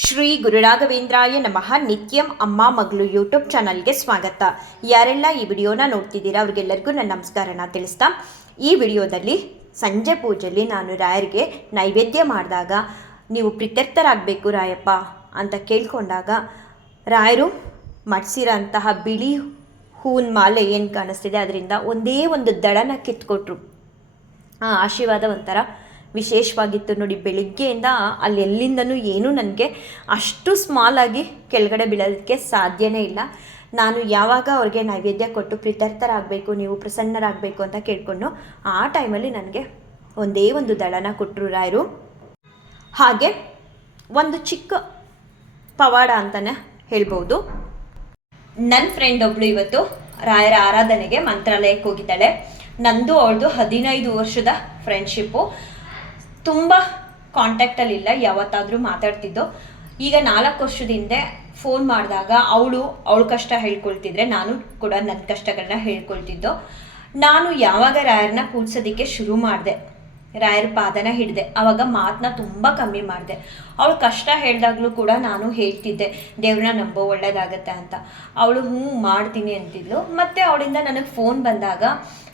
ಶ್ರೀ ಗುರುರಾಘವೇಂದ್ರಾಯ ನಮಃ. ನಿತ್ಯಂ ಅಮ್ಮ ಮಗಳು ಯೂಟ್ಯೂಬ್ ಚಾನಲ್ಗೆ ಸ್ವಾಗತ. ಯಾರೆಲ್ಲ ಈ ವಿಡಿಯೋನ ನೋಡ್ತಿದ್ದೀರಾ ಅವ್ರಿಗೆಲ್ಲರಿಗೂ ನನ್ನ ನಮಸ್ಕಾರನ ತಿಳಿಸ್ತಾ. ಈ ವಿಡಿಯೋದಲ್ಲಿ ಸಂಜೆ ಪೂಜೆಯಲ್ಲಿ ನಾನು ರಾಯರಿಗೆ ನೈವೇದ್ಯ ಮಾಡಿದಾಗ ನೀವು ಪ್ರೀತ್ಯರ್ಥರಾಗಬೇಕು ರಾಯಪ್ಪ ಅಂತ ಕೇಳ್ಕೊಂಡಾಗ, ರಾಯರು, ಮಡಿಸಿರೋಂತಹ ಬಿಳಿ ಹೂವಿನ ಮಾಲೆ ಏನು ಕಾಣಿಸ್ತಿದೆ? ಅದರಿಂದ ಒಂದೇ ಒಂದು ದಳನ ಕಿತ್ಕೊಟ್ರು. ಆ ಆಶೀರ್ವಾದ ಒಂಥರ ವಿಶೇಷವಾಗಿತ್ತು ನೋಡಿ, ಬೆಳಿಗ್ಗೆಯಿಂದ ಅಲ್ಲಿ ಎಲ್ಲಿಂದನೂ ಏನೂ ನನಗೆ ಅಷ್ಟು ಸ್ಮಾಲ್ ಆಗಿ ಕೆಳಗಡೆ ಬೀಳೋದಕ್ಕೆ ಸಾಧ್ಯವೇ ಇಲ್ಲ. ನಾನು ಯಾವಾಗ ಅವ್ರಿಗೆ ನೈವೇದ್ಯ ಕೊಟ್ಟು ಪ್ರೀತ್ಯರ್ಥರಾಗಬೇಕು, ನೀವು ಪ್ರಸನ್ನರಾಗಬೇಕು ಅಂತ ಕೇಳಿಕೊಂಡು ಆ ಟೈಮಲ್ಲಿ ನನಗೆ ಒಂದೇ ಒಂದು ದಳನ ಕೊಟ್ಟರು ರಾಯರು. ಹಾಗೆ ಒಂದು ಚಿಕ್ಕ ಪವಾಡ ಅಂತಲೇ ಹೇಳ್ಬೋದು. ನನ್ನ ಫ್ರೆಂಡ್ ಒಬ್ಳು ಇವತ್ತು ರಾಯರ ಆರಾಧನೆಗೆ ಮಂತ್ರಾಲಯಕ್ಕೆ ಹೋಗಿದ್ದಾಳೆ. ನಂದು ಅವಳದು ಹದಿನೈದು ವರ್ಷದ ಫ್ರೆಂಡ್ಶಿಪ್ಪು ತುಂಬ ಕಾಂಟ್ಯಾಕ್ಟಲ್ಲಿಲ್ಲ ಯಾವತ್ತಾದರೂ ಮಾತಾಡ್ತಿದ್ದೋ. ಈಗ ನಾಲ್ಕು ವರ್ಷದ ಹಿಂದೆ ಫೋನ್ ಮಾಡಿದಾಗ ಅವಳು ಅವಳ ಕಷ್ಟ ಹೇಳ್ಕೊಳ್ತಿದ್ರೆ, ನಾನು ಕೂಡ ನನ್ನ ಕಷ್ಟಗಳನ್ನ ಹೇಳ್ಕೊಳ್ತಿದ್ದೋ. ನಾನು ಯಾವಾಗ ರಾಯರನ್ನ ಕೂಡ್ಸೋದಕ್ಕೆ ಶುರು ಮಾಡಿದೆ. ರಾಯರ ಪಾದನ ಹಿಡಿದೆ. ಆವಾಗ ಮಾತನ್ನ ತುಂಬ ಕಮ್ಮಿ ಮಾಡಿದೆ. ಅವಳು ಕಷ್ಟ ಹೇಳಿದಾಗಲೂ ಕೂಡ ನಾನು ಹೇಳ್ತಿದ್ದೆ, ದೇವ್ರನ್ನ ನಂಬೋ ಒಳ್ಳೇದಾಗತ್ತೆ ಅಂತ. ಅವಳು, ಹ್ಞೂ, ಮಾಡ್ತೀನಿ ಅಂತಿದ್ಲು. ಮತ್ತು ಅವಳಿಂದ ನನಗೆ ಫೋನ್ ಬಂದಾಗ,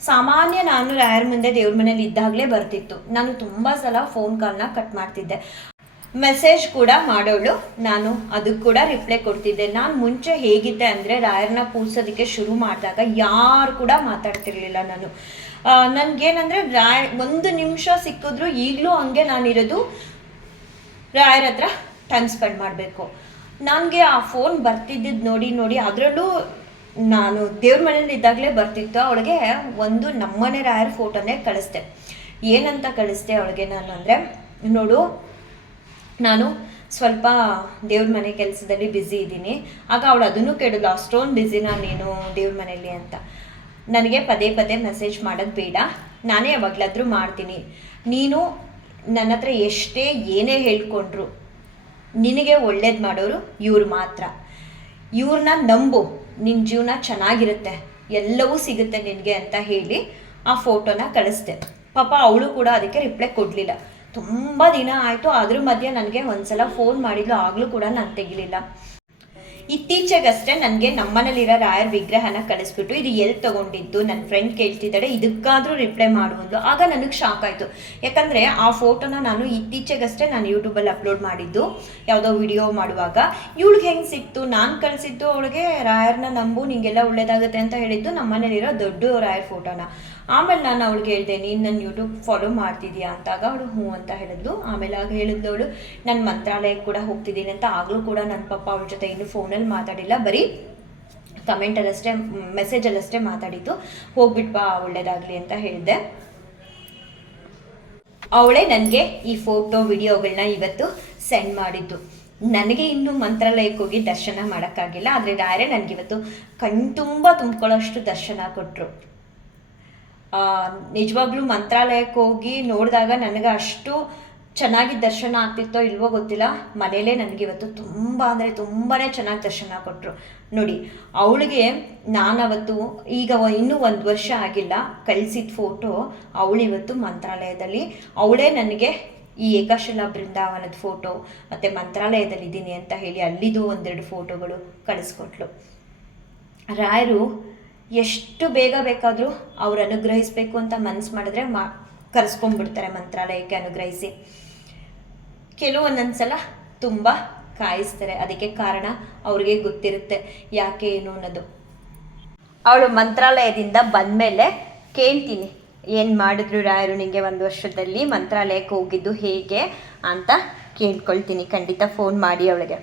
ಸಾಮಾನ್ಯ ನಾನು ರಾಯರ ಮುಂದೆ ದೇವ್ರ ಮನೇಲಿ ಇದ್ದಾಗಲೇ ಬರ್ತಿತ್ತು. ನಾನು ತುಂಬ ಸಲ ಫೋನ್ ಕಾಲ್ನ ಕಟ್ ಮಾಡ್ತಿದ್ದೆ. ಮೆಸೇಜ್ ಕೂಡ ಮಾಡೋಳು. ನಾನು ಅದಕ್ಕೆ ಕೂಡ ರಿಪ್ಲೈ ಕೊಡ್ತಿದ್ದೆ. ನಾನು ಮುಂಚೆ ಹೇಗಿದ್ದೆ ಅಂದರೆ ರಾಯರನ್ನ ಪೂಜಿಸೋದಕ್ಕೆ ಶುರು ಮಾಡಿದಾಗ ಯಾರು ಕೂಡ ಮಾತಾಡ್ತಿರ್ಲಿಲ್ಲ ನಾನು. ನನಗೇನಂದರೆ ರಾಯ್, ಒಂದು ನಿಮಿಷ ಸಿಕ್ಕಿದ್ರು ಈಗಲೂ ಹಂಗೆ ನಾನಿರೋದು ರಾಯರ್ ಹತ್ರ ಟೈಮ್ ಸ್ಪೆಂಡ್ ಮಾಡಬೇಕು. ನನಗೆ ಆ ಫೋನ್ ಬರ್ತಿದ್ದಿದ್ದು ನೋಡಿ ನೋಡಿ ಅದರಲ್ಲೂ ನಾನು ದೇವ್ರ ಮನೇಲಿ ಇದ್ದಾಗಲೇ ಬರ್ತಿತ್ತು. ಅವಳಿಗೆ ಒಂದು ನಮ್ಮನೆ ರಾಯರ ಫೋಟೋನೇ ಕಳಿಸ್ದೆ. ಏನಂತ ಕಳಿಸ್ದೆ ಅವಳಿಗೆ ನಾನು ಅಂದರೆ, ನೋಡು ನಾನು ಸ್ವಲ್ಪ ದೇವ್ರ ಮನೆ ಕೆಲಸದಲ್ಲಿ ಬ್ಯುಸಿ ಇದ್ದೀನಿ. ಆಗ ಅವಳು ಅದನ್ನು ಕೇಳಿದ್ಲು, ಅಷ್ಟೊಂದು ಬ್ಯುಸಿನ ನೀನು ದೇವ್ರ ಮನೆಯಲ್ಲಿ ಅಂತ. ನನಗೆ ಪದೇ ಪದೇ ಮೆಸೇಜ್ ಮಾಡೋದು ಬೇಡ. ನಾನೇ ಯಾವಾಗಲಾದರೂ ಮಾಡ್ತೀನಿ. ನೀನು ನನ್ನ ಹತ್ರ ಎಷ್ಟೇ ಏನೇ ಹೇಳ್ಕೊಂಡ್ರು, ನಿನಗೆ ಒಳ್ಳೇದು ಮಾಡೋರು ಇವ್ರು ಮಾತ್ರ. ಇವ್ರನ್ನ ನಂಬು ನಿನ್ನ ಜೀವನ ಚೆನ್ನಾಗಿರುತ್ತೆ, ಎಲ್ಲವೂ ಸಿಗುತ್ತೆ ನಿನಗೆ ಅಂತ ಹೇಳಿ ಆ ಫೋಟೋನ ಕಳಿಸ್ದೆ. ಪಾಪ ಅವಳು ಕೂಡ ಅದಕ್ಕೆ ರಿಪ್ಲೈ ಕೊಡಲಿಲ್ಲ. ತುಂಬ ದಿನ ಆಯಿತು ಅದ್ರ ಮಧ್ಯೆ ನನಗೆ ಒಂದ್ಸಲ ಫೋನ್ ಮಾಡಿದ್ಲು, ಆಗಲೂ ಕೂಡ ನಾನು ತೆಗಿಲಿಲ್ಲ. ಇತ್ತೀಚೆಗಷ್ಟೇ ನನಗೆ ನಮ್ಮನೇಲಿರೋ ರಾಯರ್ ವಿಗ್ರಹನ ಕಳಿಸ್ಬಿಟ್ಟು ಇದು ಎಲ್ಲಿ ತಗೊಂಡಿದ್ದು ನನ್ನ ಫ್ರೆಂಡ್ ಕೇಳ್ತಿದ್ದಾಳೆ, ಇದಕ್ಕಾದರೂ ರಿಪ್ಲೈ ಮಾಡುವಂದು ಆಗ ನನಗೆ ಶಾಕ್ ಆಯಿತು. ಯಾಕಂದರೆ ಆ ಫೋಟೋನ ನಾನು ಇತ್ತೀಚೆಗಷ್ಟೇ ನಾನು ಯೂಟ್ಯೂಬಲ್ಲಿ ಅಪ್ಲೋಡ್ ಮಾಡಿದ್ದು, ಯಾವುದೋ ವಿಡಿಯೋ ಮಾಡುವಾಗ. ಇವಳಿಗೆ ಹೆಂಗೆ ಸಿಕ್ತು? ನಾನು ಕಳಿಸಿದ್ದು ಅವಳಿಗೆ ರಾಯರ್ನ ನಂಬು, ನಿಂಗೆಲ್ಲ ಒಳ್ಳೇದಾಗುತ್ತೆ ಅಂತ ಹೇಳಿದ್ದು ನಮ್ಮನೇಲಿರೋ ದೊಡ್ಡ ರಾಯರ್ ಫೋಟೋನ ಆಮೇಲೆ ನಾನು ಅವಳಿಗೆ ಹೇಳಿದೆ, ನೀನು ನನ್ನ ಯೂಟ್ಯೂಬ್ ಫಾಲೋ ಮಾಡ್ತಿದ್ಯಾ? ಅಂತಾಗ ಅವಳು, ಹ್ಞೂ ಅಂತ ಹೇಳಿದ್ಲು. ಆಮೇಲೆ ಆಗ ಹೇಳಿದ್ಲು ಅವಳು, ನಾನು ಮಂತ್ರಾಲಯಕ್ಕೆ ಕೂಡ ಹೋಗ್ತಿದ್ದೀನಿ ಅಂತ ಆಗಲೂ ಕೂಡ ನನ್ನ ಪಪ್ಪ ಅವಳ ಜೊತೆ ಇನ್ನೂ ಫೋನಲ್ಲಿ ಮಾತಾಡಿಲ್ಲ. ಬರೀ ಕಮೆಂಟಲ್ಲಷ್ಟೇ ಮೆಸೇಜಲ್ಲಷ್ಟೇ ಮಾತಾಡಿದ್ದು. ಹೋಗ್ಬಿಟ್ಟು ಬಾ ಒಳ್ಳೇದಾಗಲಿ ಅಂತ ಹೇಳಿದೆ. ಅವಳೇ ನನಗೆ ಈ ಫೋಟೋ ವಿಡಿಯೋಗಳನ್ನ ಇವತ್ತು ಸೆಂಡ್ ಮಾಡಿದ್ದು. ನನಗೆ ಇನ್ನೂ ಮಂತ್ರಾಲಯಕ್ಕೆ ಹೋಗಿ ದರ್ಶನ ಮಾಡೋಕ್ಕಾಗಿಲ್ಲ, ಆದರೆ ಡೈರೆ ನನಗಿವತ್ತು ಕಣ್ತುಂಬ ತುಂಬ್ಕೊಳ್ಳೋಷ್ಟು ದರ್ಶನ ಕೊಟ್ಟರು ನಿಜವಾಗ್ಲೂ ಮಂತ್ರಾಲಯಕ್ಕೆ ಹೋಗಿ ನೋಡಿದಾಗ ನನಗೆ ಅಷ್ಟು ಚೆನ್ನಾಗಿ ದರ್ಶನ ಆಗ್ತಿತ್ತೋ ಇಲ್ವೋ ಗೊತ್ತಿಲ್ಲ. ಮನೇಲೇ ನನಗಿವತ್ತು ತುಂಬ ಅಂದರೆ ತುಂಬಾ ಚೆನ್ನಾಗಿ ದರ್ಶನ ಕೊಟ್ಟರು ನೋಡಿ, ಅವಳಿಗೆ ನಾನವತ್ತು ಈಗ ಇನ್ನೂ ಒಂದು ವರ್ಷ ಆಗಿಲ್ಲ. ಕಳಿಸಿದ ಫೋಟೋ ಅವಳಿವತ್ತು ಮಂತ್ರಾಲಯದಲ್ಲಿ. ಅವಳೇ ನನಗೆ ಈ ಏಕಾಶಲ ಬೃಂದಾವನದ ಫೋಟೋ ಮತ್ತು ಮಂತ್ರಾಲಯದಲ್ಲಿದ್ದೀನಿ ಅಂತ ಹೇಳಿ ಅಲ್ಲಿದು ಒಂದೆರಡು ಫೋಟೋಗಳು ಕಳಿಸ್ಕೊಟ್ಲು. ರಾಯರು ಎಷ್ಟು ಬೇಗ ಬೇಕಾದರೂ ಅವ್ರು ಅನುಗ್ರಹಿಸಬೇಕು ಅಂತ ಮನಸ್ಸು ಮಾಡಿದ್ರೆ ಮಾ ಕರೆಸ್ಕೊಂಡ್ಬಿಡ್ತಾರೆ ಮಂತ್ರಾಲಯಕ್ಕೆ ಅನುಗ್ರಹಿಸಿ. ಕೆಲವೊಂದೊಂದು ಸಲ ತುಂಬ ಕಾಯಿಸ್ತಾರೆ. ಅದಕ್ಕೆ ಕಾರಣ ಅವ್ರಿಗೆ ಗೊತ್ತಿರುತ್ತೆ ಯಾಕೆ ಏನು ಅನ್ನೋದು. ಅವಳು ಮಂತ್ರಾಲಯದಿಂದ ಬಂದಮೇಲೆ ಕೇಳ್ತೀನಿ, ಏನು ಮಾಡಿದ್ರು ರಾಯರು ನಿಮಗೆ ಒಂದು ವರ್ಷದಲ್ಲಿ? ಮಂತ್ರಾಲಯಕ್ಕೆ ಹೋಗಿದ್ದು ಹೇಗೆ ಅಂತ ಕೇಳ್ಕೊಳ್ತೀನಿ. ಖಂಡಿತ ಫೋನ್ ಮಾಡಿ ಅವಳಿಗೆ.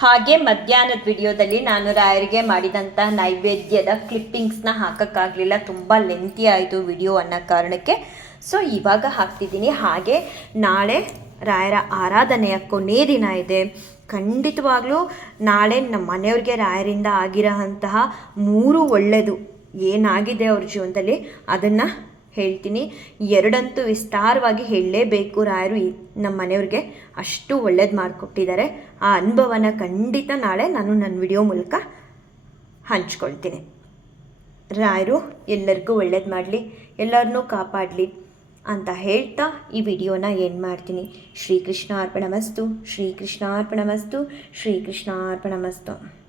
ಹಾಗೆ ಮಧ್ಯಾಹ್ನದ ವಿಡಿಯೋದಲ್ಲಿ ನಾನು ರಾಯರಿಗೆ ಮಾಡಿದಂಥ ನೈವೇದ್ಯದ ಕ್ಲಿಪ್ಪಿಂಗ್ಸ್ನ ಹಾಕೋಕ್ಕಾಗಲಿಲ್ಲ. ತುಂಬ ಲೆಂತಿ ಆಯಿತು ವಿಡಿಯೋ ಅನ್ನೋ ಕಾರಣಕ್ಕೆ. ಸೊ ಇವಾಗ ಹಾಕ್ತಿದ್ದೀನಿ. ಹಾಗೆ ನಾಳೆ ರಾಯರ ಆರಾಧನೆಯ ಕೊನೆಯ ದಿನ ಇದೆ. ಖಂಡಿತವಾಗ್ಲೂ ನಾಳೆ ನಮ್ಮ ಮನೆಯವ್ರಿಗೆ ರಾಯರಿಂದ ಆಗಿರೋ ಮೂರು ಒಳ್ಳೆಯದು ಏನಾಗಿದೆ ಅವ್ರ ಜೀವನದಲ್ಲಿ ಅದನ್ನು ಹೇಳ್ತೀನಿ. ಎರಡಂತೂ ವಿಸ್ತಾರವಾಗಿ ಹೇಳಲೇಬೇಕು ರಾಯರು ನಮ್ಮ ಮನೆಯವ್ರಿಗೆ. ಅಷ್ಟು ಒಳ್ಳೇದು ಮಾಡಿಕೊಟ್ಟಿದ್ದಾರೆ. ಆ ಅನುಭವನ ಖಂಡಿತ ನಾಳೆ ನಾನು ನನ್ನ ವಿಡಿಯೋ ಮೂಲಕ ಹಂಚ್ಕೊಳ್ತೀನಿ. ರಾಯರು, ಎಲ್ಲರಿಗೂ ಒಳ್ಳೇದು ಮಾಡಲಿ ಎಲ್ಲರನ್ನೂ ಕಾಪಾಡಲಿ ಅಂತ ಹೇಳ್ತಾ ಈ ವಿಡಿಯೋನ ಏನು ಮಾಡ್ತೀನಿ. ಶ್ರೀಕೃಷ್ಣ ಅರ್ಪಣಮಸ್ತು ಶ್ರೀಕೃಷ್ಣ ಅರ್ಪಣಮಸ್ತು ಶ್ರೀಕೃಷ್ಣ ಅರ್ಪಣಮಸ್ತು